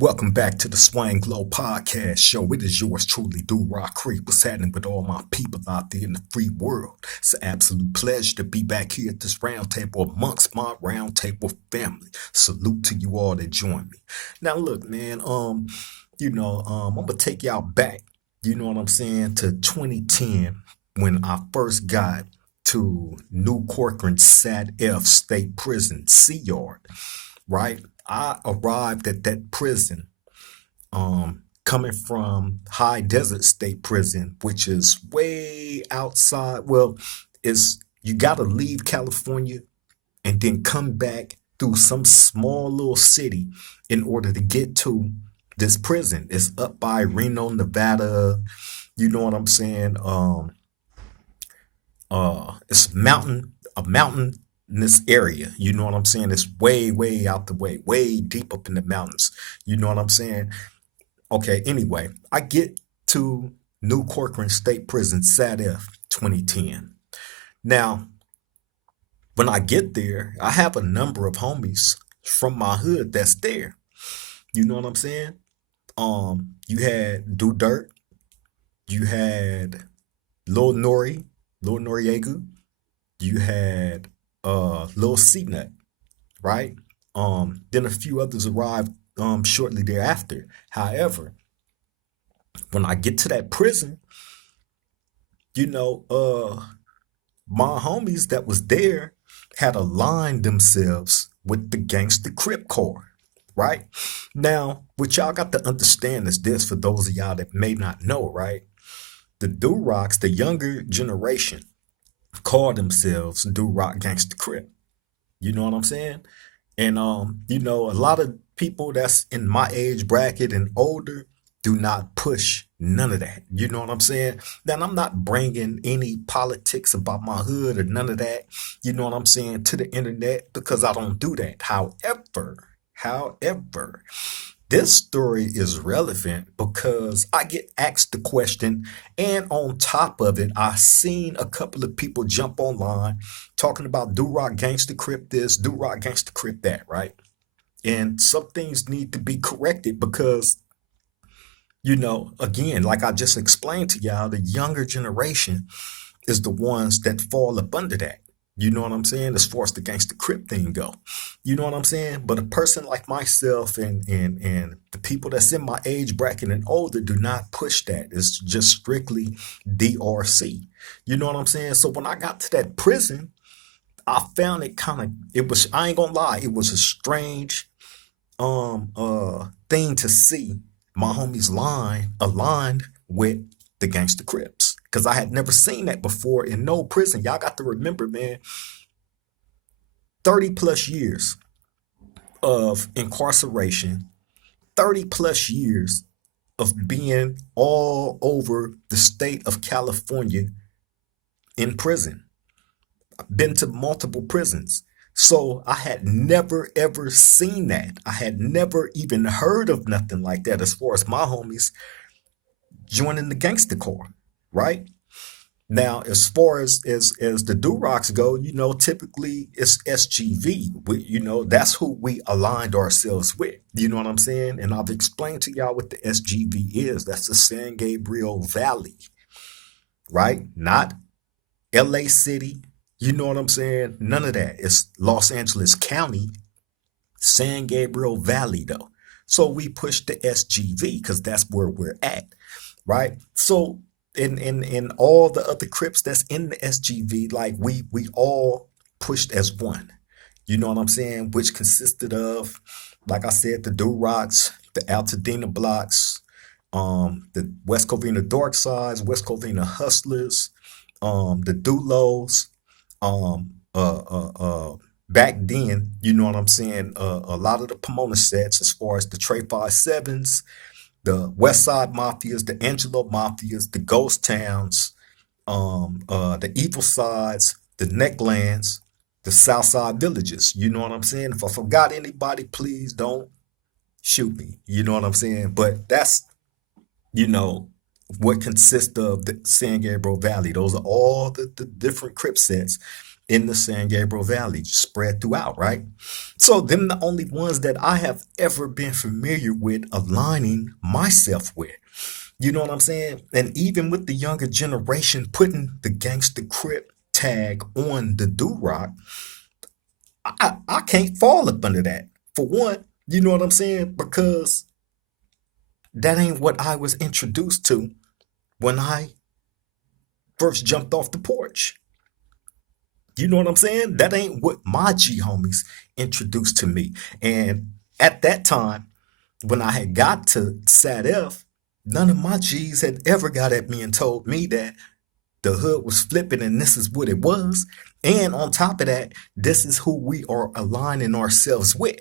Welcome back to the Swang Glow Podcast Show. It is yours truly, DUROC Creep. What's happening with all my people out there in the free world? It's an absolute pleasure to be back here at this round table amongst my round table family. Salute to you all that join me. Now, look, man. I'm gonna take y'all back. You know what I'm saying, to 2010 when I first got to New Corcoran Sat F State Prison, Sea Yard. Right? I arrived at that prison coming from High Desert State Prison, which is way outside. Well, it's you got to leave California and then come back through some small little city in order to get to this prison. It's up by Reno, Nevada. You know what I'm saying? It's a mountainous area. You know what I'm saying? It's way out the way deep up in the mountains. You know what I'm saying? Okay, anyway, I get to New Corcoran State Prison, SADF 2010. Now, when I get there, I have a number of homies from my hood that's there. You know what I'm saying? You had Do Dirt, you had Lil Nori, Lil Noriega, you had Lil C Nut, right? Then a few others arrived shortly thereafter. However, when I get to that prison, you know, my homies that was there had aligned themselves with the Gangsta Crip Corps, right? Now, what y'all got to understand is this for those of y'all that may not know, right? The DUROCs, the younger generation, call themselves DUROC Gangsta Crip. You know what I'm saying? And a lot of people that's in my age bracket and older do not push none of that. You know what I'm saying? Now, I'm not bringing any politics about my hood or none of that, you know what I'm saying, to the internet because I don't do that. However, this story is relevant because I get asked the question, and on top of it, I seen a couple of people jump online talking about DUROC Gangsta Crip this, DUROC Gangsta Crip that, right? And some things need to be corrected because, again, like I just explained to y'all, the younger generation is the ones that fall up under that. You know what I'm saying? As far as the Gangsta Crip thing go. You know what I'm saying? But a person like myself and the people that's in my age bracket and older do not push that. It's just strictly DRC. You know what I'm saying? So when I got to that prison, I found I ain't gonna lie, it was a strange thing to see my homies line aligned with the Gangsta Crips. Because I had never seen that before in no prison. Y'all got to remember, man, 30 plus years of incarceration, 30 plus years of being all over the state of California in prison. I've been to multiple prisons. So I had never ever seen that. I had never even heard of nothing like that as far as my homies joining the Gangster Corps, right? Now, as far as the DUROCs go, typically it's SGV. That's who we aligned ourselves with. You know what I'm saying? And I've explained to y'all what the SGV is. That's the San Gabriel Valley, right? Not LA City. You know what I'm saying? None of that. It's Los Angeles County, San Gabriel Valley, though. So we push the SGV because that's where we're at, right? So in all the other Crips that's in the SGV, like we all pushed as one. You know what I'm saying? Which consisted of, like I said, the DUROCs, the Altadena blocks, the West Covina Dark Sides, West Covina Hustlers, the Dulos, back then, you know what I'm saying? A lot of the Pomona sets, as far as the Trey 5-7s, the West Side Mafias, the Angelo Mafias, the Ghost Towns, the Evil Sides, the Necklands, the South Side Villages. You know what I'm saying? If I forgot anybody, please don't shoot me. You know what I'm saying? But that's, you know, what consists of the San Gabriel Valley. Those are all the different Crip sets in the San Gabriel Valley, spread throughout, right? So them the only ones that I have ever been familiar with aligning myself with. You know what I'm saying? And even with the younger generation putting the Gangsta Crip tag on the DUROC, I can't fall up under that. For one, you know what I'm saying? Because that ain't what I was introduced to when I first jumped off the porch. You know what I'm saying? That ain't what my G homies introduced to me. And at that time, when I had got to SAT-F, none of my G's had ever got at me and told me that the hood was flipping and this is what it was. And on top of that, this is who we are aligning ourselves with.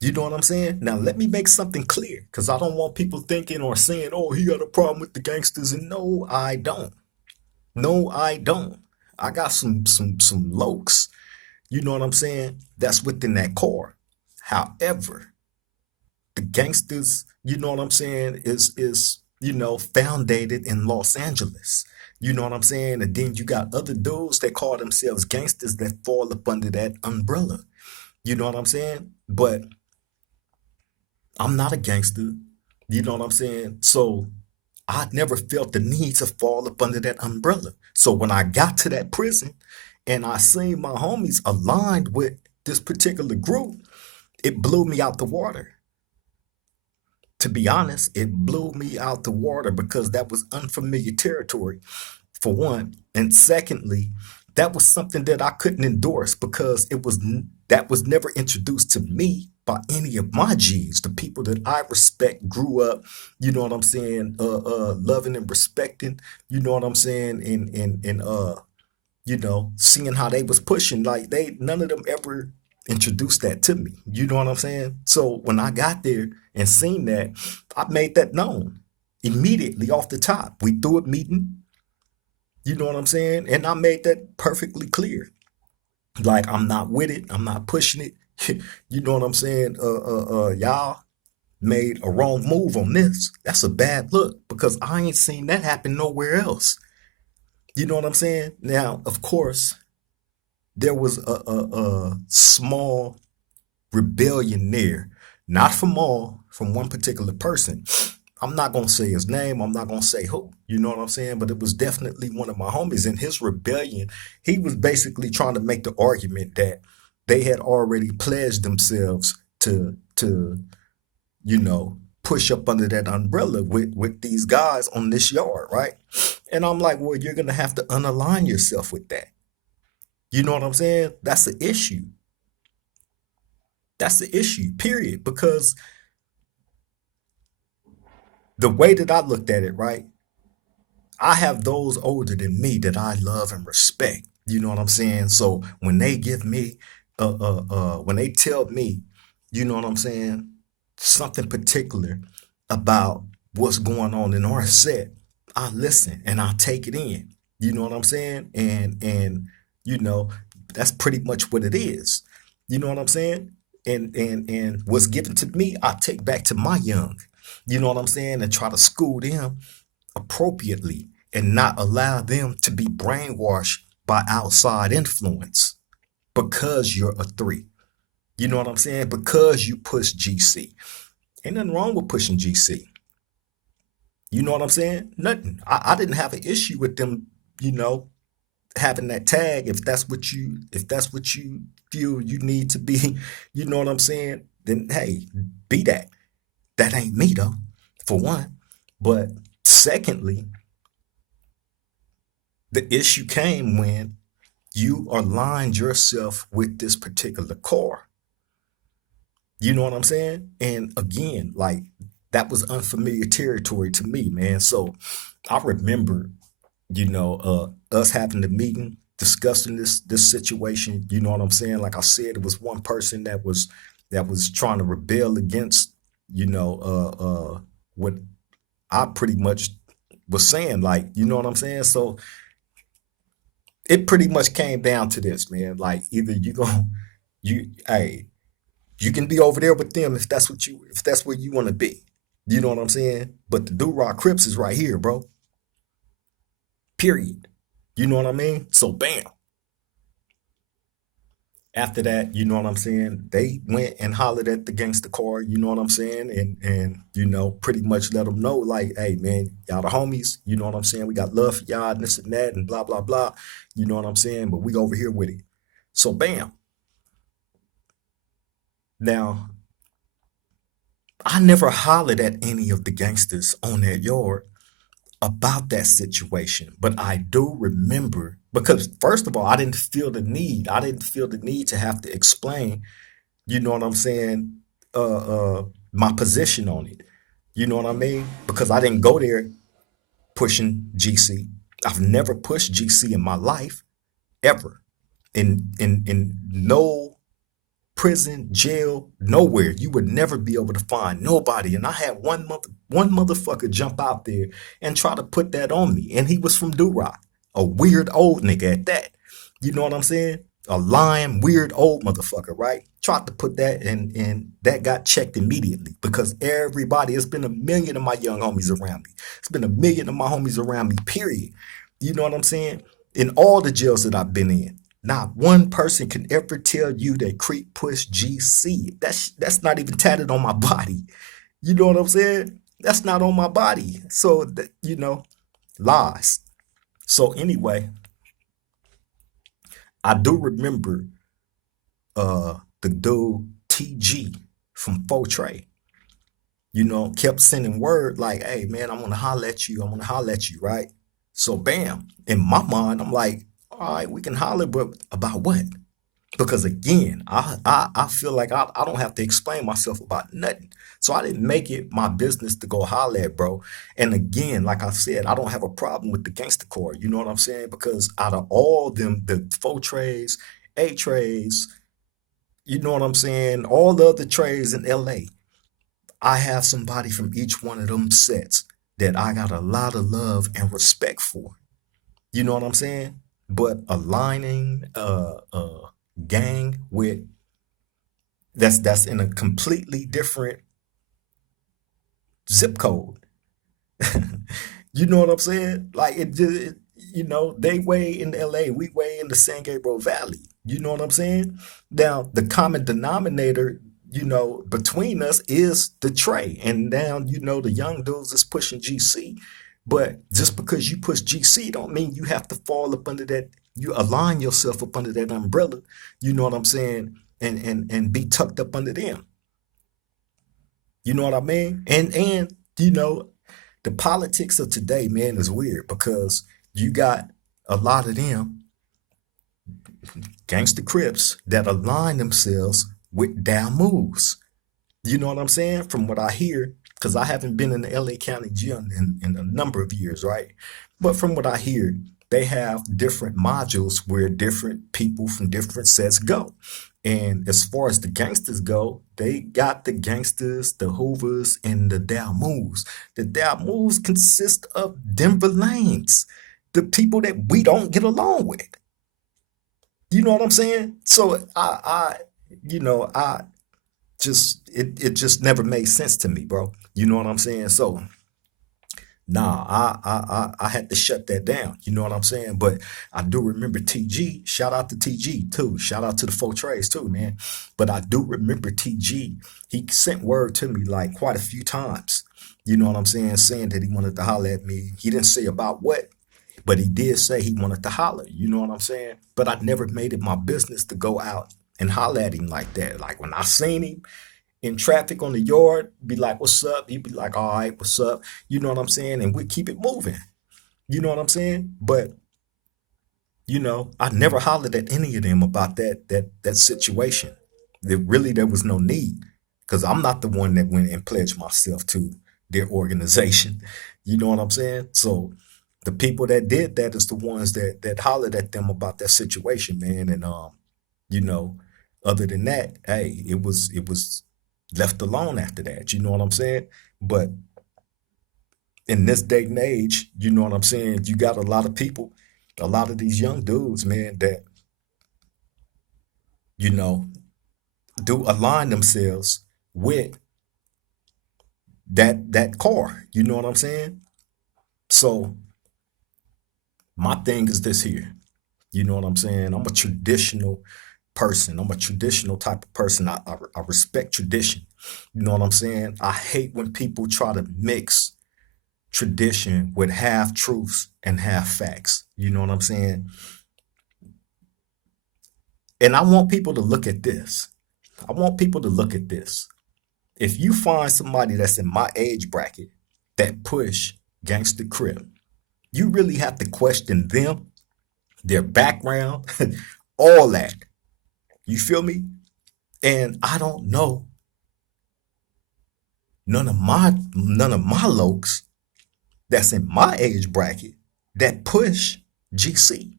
You know what I'm saying? Now, let me make something clear because I don't want people thinking or saying, oh, he got a problem with the gangsters. And no, I don't. No, I don't. I got some lokes, you know what I'm saying? That's within that core. However, the gangsters, you know what I'm saying, is founded in Los Angeles. You know what I'm saying? And then you got other dudes that call themselves gangsters that fall up under that umbrella. You know what I'm saying? But I'm not a gangster. You know what I'm saying? So I never felt the need to fall up under that umbrella. So when I got to that prison and I seen my homies aligned with this particular group, it blew me out the water. To be honest, it blew me out the water because that was unfamiliar territory, for one. And secondly, that was something that I couldn't endorse because that was never introduced to me by any of my G's, the people that I respect, grew up, you know what I'm saying, loving and respecting, you know what I'm saying, and seeing how they was pushing, like none of them ever introduced that to me. You know what I'm saying? So when I got there and seen that, I made that known immediately off the top. We threw a meeting, you know what I'm saying? And I made that perfectly clear. Like I'm not with it. I'm not pushing it. You know what I'm saying? Y'all made a wrong move on this. That's a bad look because I ain't seen that happen nowhere else. You know what I'm saying? Now, of course, there was a small rebellion there, not from one particular person. I'm not gonna say his name. I'm not gonna say who. You know what I'm saying? But it was definitely one of my homies. In his rebellion, he was basically trying to make the argument that they had already pledged themselves to push up under that umbrella with these guys on this yard, right? And I'm like, well, you're gonna have to unalign yourself with that. You know what I'm saying? That's the issue. That's the issue, period. Because the way that I looked at it, right? I have those older than me that I love and respect. You know what I'm saying? So when they give me, when they tell me, you know what I'm saying, something particular about what's going on in our set, I listen and I take it in. You know what I'm saying? And you know that's pretty much what it is. You know what I'm saying? And what's given to me, I take back to my young. You know what I'm saying? And try to school them appropriately and not allow them to be brainwashed by outside influence because you're a three. You know what I'm saying? Because you push GC. Ain't nothing wrong with pushing GC. You know what I'm saying? Nothing. I didn't have an issue with them, you know, having that tag if that's what you feel you need to be, you know what I'm saying? Then hey, be that. That ain't me though, for one. But secondly, the issue came when you aligned yourself with this particular core. You know what I'm saying? And again, like that was unfamiliar territory to me, man. So I remember, us having the meeting, discussing this situation. You know what I'm saying? Like I said, it was one person that was trying to rebel against, what I pretty much was saying, like, you know what I'm saying? So it pretty much came down to this, man. Like either hey, you can be over there with them if that's where you want to be. You know what I'm saying? But the DUROC Crips is right here, bro. Period. You know what I mean? So bam. After that, you know what I'm saying? They went and hollered at the gangster car, you know what I'm saying? And pretty much let them know, like, hey man, y'all the homies, you know what I'm saying? We got love for y'all and this and that and blah blah blah. You know what I'm saying? But we over here with it. So bam. Now, I never hollered at any of the gangsters on that yard about that situation, but I do remember because first of all, I didn't feel the need. I didn't feel the need to have to explain, you know what I'm saying, my position on it. You know what I mean? Because I didn't go there pushing GC. I've never pushed GC in my life ever. In no prison, jail, nowhere. You would never be able to find nobody. And I had one motherfucker jump out there and try to put that on me. And he was from DUROC, a weird old nigga at that. You know what I'm saying? A lying, weird old motherfucker, right? Tried to put that and that got checked immediately because everybody, it's been a million of my young homies around me. It's been a million of my homies around me, period. You know what I'm saying? In all the jails that I've been in, not one person can ever tell you that Creep Push GC. That's not even tatted on my body. You know what I'm saying? That's not on my body. So that, lies. So anyway, I do remember the dude TG from Fortray, kept sending word like, hey man, I'm gonna holler at you. I'm gonna holler at you, right? So bam, in my mind, I'm like, all right, we can holler, but about what? Because again, I feel like I don't have to explain myself about nothing. So I didn't make it my business to go holler at bro. And again, like I said, I don't have a problem with the gangster core. You know what I'm saying? Because out of all them, the 4 trays, 8 trays, you know what I'm saying? All the other trays in LA, I have somebody from each one of them sets that I got a lot of love and respect for. You know what I'm saying? But aligning gang with that's in a completely different zip code. You know what I'm saying? Like they way in LA, we way in the San Gabriel Valley. You know what I'm saying? Now, the common denominator, between us is the tray. And now, the young dudes is pushing GC. But just because you push GC don't mean you have to fall up under that. You align yourself up under that umbrella. You know what I'm saying? And be tucked up under them. You know what I mean? And the politics of today, man, is weird because you got a lot of them Gangsta Crips that align themselves with down moves. You know what I'm saying? From what I hear, because I haven't been in the LA County jail in a number of years, right? But from what I hear, they have different modules where different people from different sets go. And as far as the gangsters go, they got the gangsters, the Hoovers, and the Dow Moves. The Dow Moves consist of Denver Lanes, the people that we don't get along with. You know what I'm saying? So I just it just never made sense to me, bro. You know what I'm saying? So nah, I had to shut that down. You know what I'm saying? But I do remember TG. Shout out to TG too. Shout out to the 4 trays too, man. But I do remember TG. He sent word to me like quite a few times. You know what I'm saying that he wanted to holler at me. He didn't say about what, but he did say he wanted to holler. You know what I'm saying? But I never made it my business to go out and holler at him like that. Like when I seen him in traffic on the yard, be like, what's up? He'd be like, all right, what's up? You know what I'm saying? And we keep it moving. You know what I'm saying? But, I never hollered at any of them about that situation. There was no need. Because I'm not the one that went and pledged myself to their organization. You know what I'm saying? So the people that did that is the ones that hollered at them about that situation, man. And you know, other than that, hey, it was left alone after that. You know what I'm saying? But in this day and age, you know what I'm saying? You got a lot of people, a lot of these young dudes, man, that, you know, do align themselves with that car. You know what I'm saying? So my thing is this here. You know what I'm saying? I'm a traditional person. I'm a traditional type of person. I respect tradition. You know what I'm saying? I hate when people try to mix tradition with half truths and half facts. You know what I'm saying? And I want people to look at this. I want people to look at this. If you find somebody that's in my age bracket that push Gangsta Crip, you really have to question them, their background, all that. You feel me? And I don't know none of my lokes that's in my age bracket that push GC.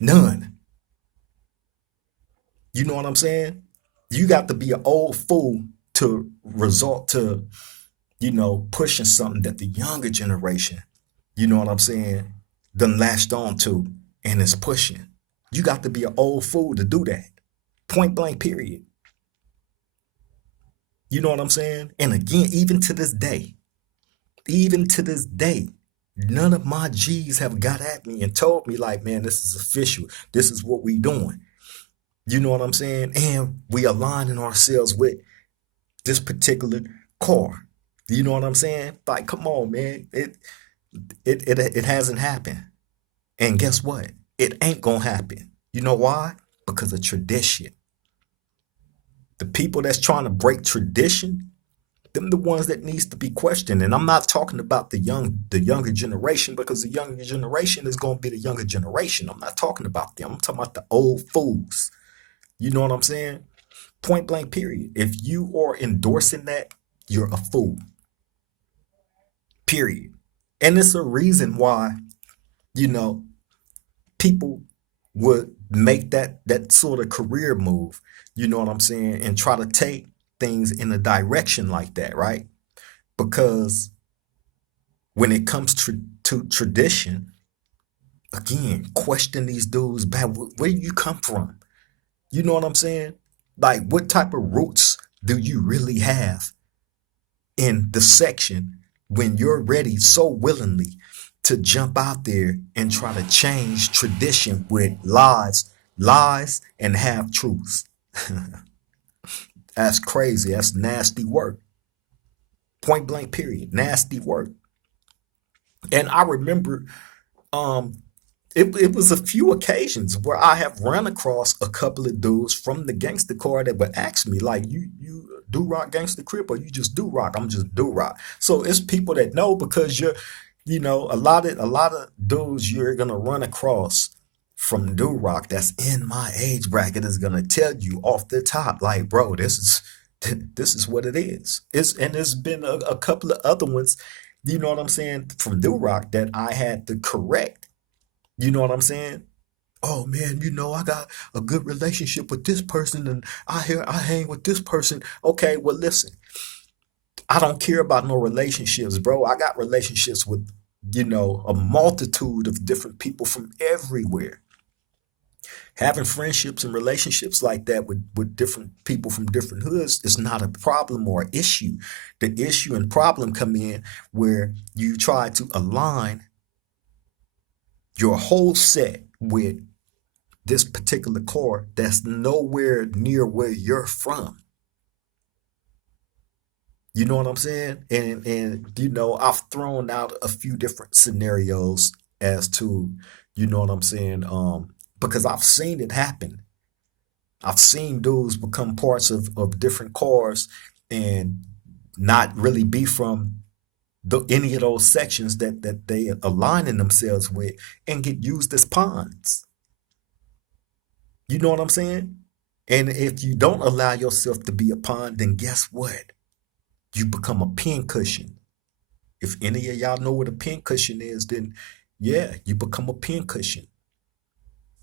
None. You know what I'm saying? You got to be an old fool to resort to, pushing something that the younger generation, you know what I'm saying, done latched on to and is pushing. You got to be an old fool to do that. Point blank, period. You know what I'm saying? And again, even to this day, none of my G's have got at me and told me like, man, this is official. This is what we doing. You know what I'm saying? And we aligning ourselves with this particular car. You know what I'm saying? Like, come on, man. It hasn't happened. And guess what? It ain't gonna happen. You know why? Because of tradition. The people that's trying to break tradition, them the ones that needs to be questioned. And I'm not talking about the younger generation, because the younger generation is gonna be the younger generation. I'm not talking about them. I'm talking about the old fools. You know what I'm saying? Point blank, period. If you are endorsing that, you're a fool. Period. And it's a reason why, you know, people would make that sort of career move, you know what I'm saying, and try to take things in a direction like that, right? Because when it comes to tradition, again, question these dudes back. Where do you come from? You know what I'm saying? Like, what type of roots do you really have in the section when you're ready so willingly to jump out there and try to change tradition with lies and half truths? That's crazy. That's nasty work. Point blank, period. Nasty work. And I remember um it was a few occasions where I have run across a couple of dudes from the gangster car that would ask me, like, you do rock Gangsta Crip, or you just do rock? I'm just do rock. So it's people that know, because a lot of dudes you're gonna run across from do rock that's in my age bracket is gonna tell you off the top, like, bro, this is what it is. And there's been a couple of other ones, you know what I'm saying, from do rock that I had to correct. You know what I'm saying? Oh man, I got a good relationship with this person, and I hang with this person. Okay, well listen, I don't care about no relationships, bro. I got relationships with, a multitude of different people from everywhere. Having friendships and relationships like that with different people from different hoods is not a problem or issue. The issue and problem come in where you try to align your whole set with this particular core that's nowhere near where you're from. You know what I'm saying? And I've thrown out a few different scenarios as to, you know what I'm saying, because I've seen it happen. I've seen dudes become parts of different cores and not really be from any of those sections that they aligning themselves with, and get used as pawns. You know what I'm saying? And if you don't allow yourself to be a pawn, then guess what? You become a pincushion. If any of y'all know what a pincushion is, then yeah, you become a pincushion.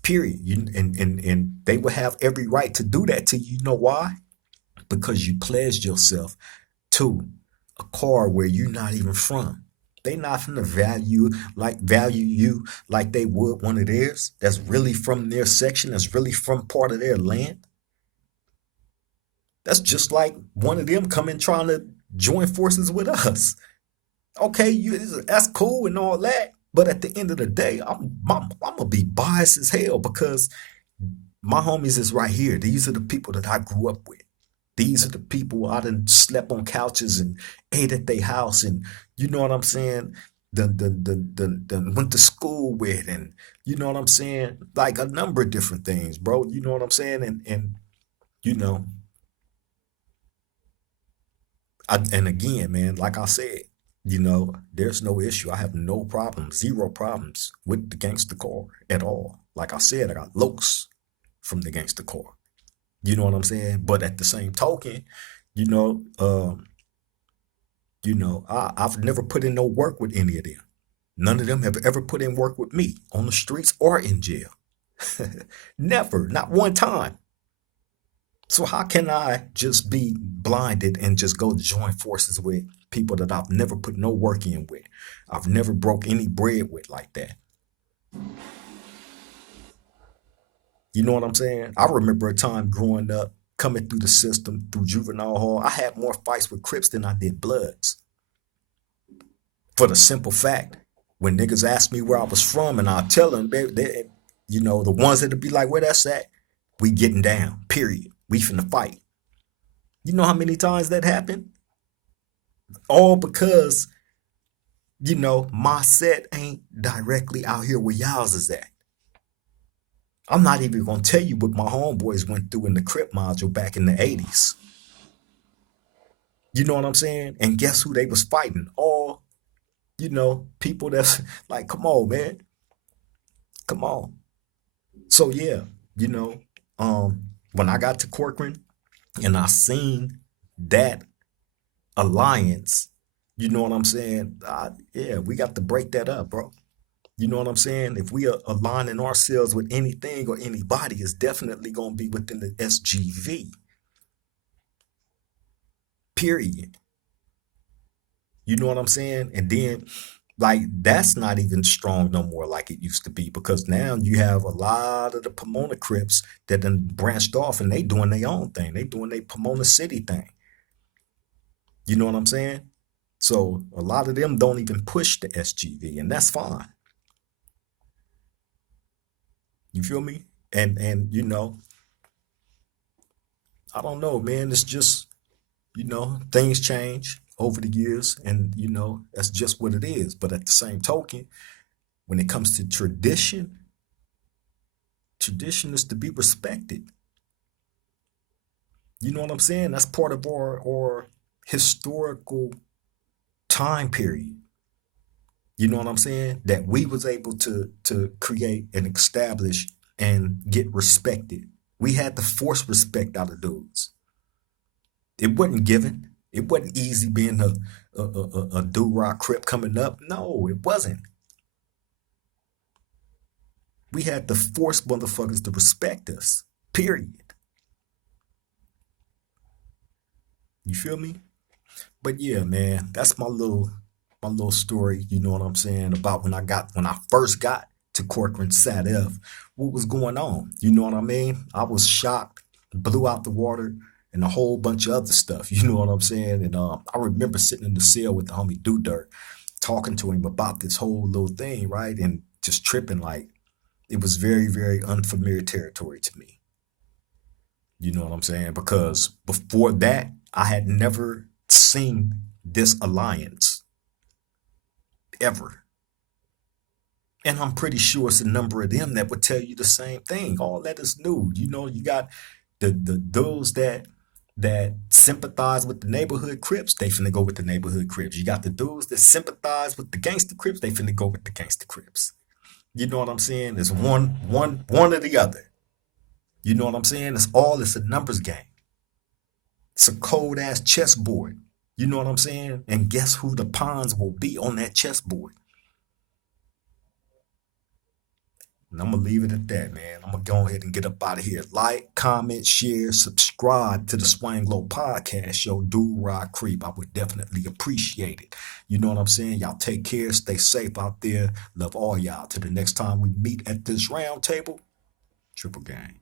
Period. And they will have every right to do that to you. You know why? Because you pledged yourself to a car where you're not even from. They not gonna value you like they would one of theirs that's really from their section, that's really from part of their land. That's just like one of them coming trying to join forces with us. Okay, that's cool and all that, but at the end of the day, I'm gonna be biased as hell, because My homies is right here. These are the people that I grew up with. These are the people I done slept on couches and ate at their house, and you know what I'm saying. The went to school with, and you know what I'm saying. Like a number of different things, bro. You know what I'm saying, and you know, and again, man, like I said, there's no issue. I have no problems, zero problems with the gangster car at all. Like I said, I got looks from the gangster car. You know what I'm saying? But at the same token, you know, I've never put in no work with any of them. None of them have ever put in work with me on the streets or in jail. Never, not one time. So how can I just be blinded and just go join forces with people that I've never put no work in with? I've never broke any bread with like that. You know what I'm saying? I remember a time growing up, coming through the system, through juvenile hall. I had more fights with Crips than I did Bloods. For the simple fact, when niggas ask me where I was from, and I tell them, the ones that'll be like, where that's at, we getting down, period. We finna fight. You know how many times that happened? All because, my set ain't directly out here where y'all's is at. I'm not even gonna tell you what my homeboys went through in the Crip module back in the 80s. You know what I'm saying? And guess who they was fighting? All, people that's like, come on, man. Come on. So yeah, you know, when I got to Corcoran and I seen that alliance, you know what I'm saying? Yeah, we got to break that up, bro. You know what I'm saying? If we are aligning ourselves with anything or anybody, it's definitely going to be within the SGV, period. You know what I'm saying? And then, like, that's not even strong no more like it used to be because now you have a lot of the Pomona Crips that then branched off and they doing their own thing. They doing their Pomona City thing. You know what I'm saying? So a lot of them don't even push the SGV, and that's fine. You feel me? And I don't know, man. It's just, things change over the years, and that's just what it is. But at the same token, when it comes to tradition, tradition is to be respected. You know what I'm saying? That's part of our historical time period. You know what I'm saying? That we was able to create and establish and get respected. We had to force respect out of dudes. It wasn't given. It wasn't easy being a DUROC Crip coming up. No, it wasn't. We had to force motherfuckers to respect us. Period. You feel me? But yeah, man, that's my little story, you know what I'm saying, about when I first got to Corcoran Sat F, what was going on. You know what I mean? I was shocked, blew out the water, and a whole bunch of other stuff. You know what I'm saying? And I remember sitting in the cell with the homie Do Dirt, talking to him about this whole little thing, right? And just tripping like it was very, very unfamiliar territory to me. You know what I'm saying? Because before that, I had never seen this alliance ever. And I'm pretty sure it's a number of them that would tell you the same thing. All that is new. You got the those that sympathize with the neighborhood Crips, they finna go with the neighborhood Crips. You got the dudes that sympathize with the gangster Crips, they finna go with the gangster Crips. You know what I'm saying? It's one or the other. You know what I'm saying? It's a numbers game. It's a cold ass chessboard. You know what I'm saying? And guess who the pawns will be on that chessboard? And I'm gonna leave it at that, man. I'm gonna go ahead and get up out of here. Like, comment, share, subscribe to the Swang Low Podcast Show. Do Rock Creep. I would definitely appreciate it. You know what I'm saying? Y'all take care, stay safe out there. Love all y'all. Till the next time we meet at this round table. Triple gang.